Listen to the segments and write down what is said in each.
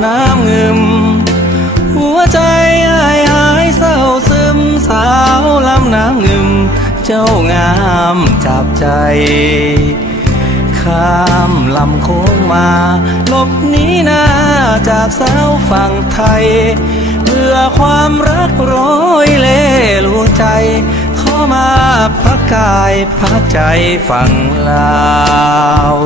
เน่สาวลำน้ำงึม หัวใจอายหายเศร้าซึมสาวลำน้ำเงึม เจ้างามจับใจ ข้ามลำโค้งมาหลบหนีหน้าจากสาวฝั่งไทย เพื่อความรักร้อยเล่ลวงใจขอมาพักกายพักใจฝั่งลาว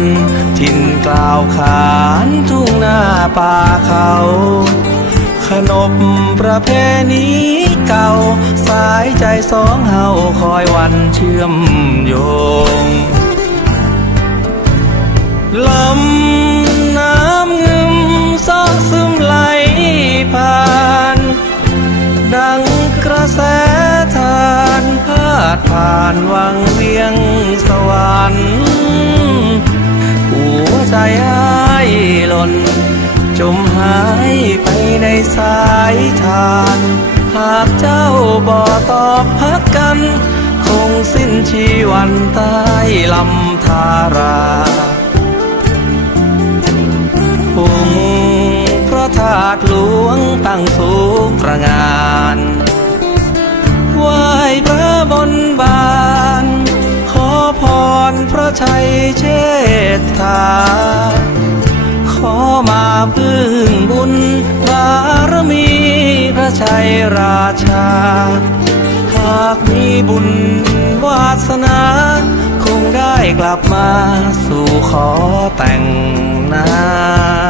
น ทินกล่าวขานทุ่งนาป่าเขา ขนบประเพณีเก่า สายใจสองเฮาคอยวันเชื่อมโยงลำน้ำงึมซอกซึมไหลผ่าน ดังกระแสทานพาดผ่านวัง ใจอ้ายหล่น จมหายไปในสายทาน หากเจ้าบ่ตอบพักกัน คงสิ้นชีวันใต้ลำทาราองค์พระธาตุหลวงตั้งสูงตระงานไหวพระบนบาน ชัยเชษฐา ขอมาพึ่งบุญบารมีพระชัยราชา หากมีบุญวาสนา คงได้กลับมาสู่ขอแต่งนา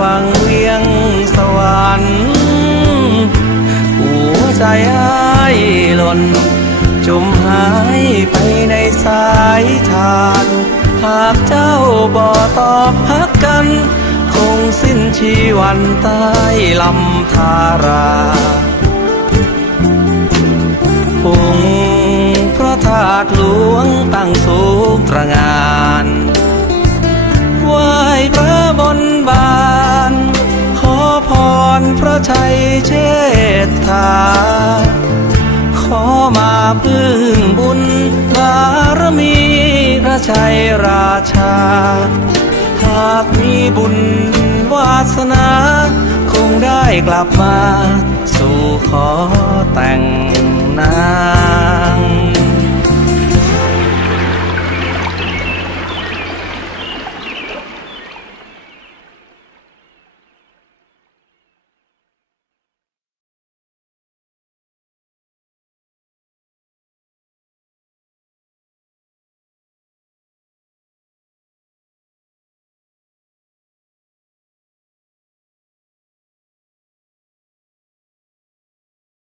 วังเวียงสวรรค์หัวใจอ้ายหล่น จมหายไปในสายทาน หากเจ้าบ่ตอบพักกัน คงสิ้นชีวันใต้ลำทาราองพระธาตุหลวงตั้งสูงตระงา ชัยเชษฐา ขอมาพึ่งบุญบารมีพระชัยราชา หากมีบุญวาสนา คงได้กลับมา สู่ขอแต่งนาง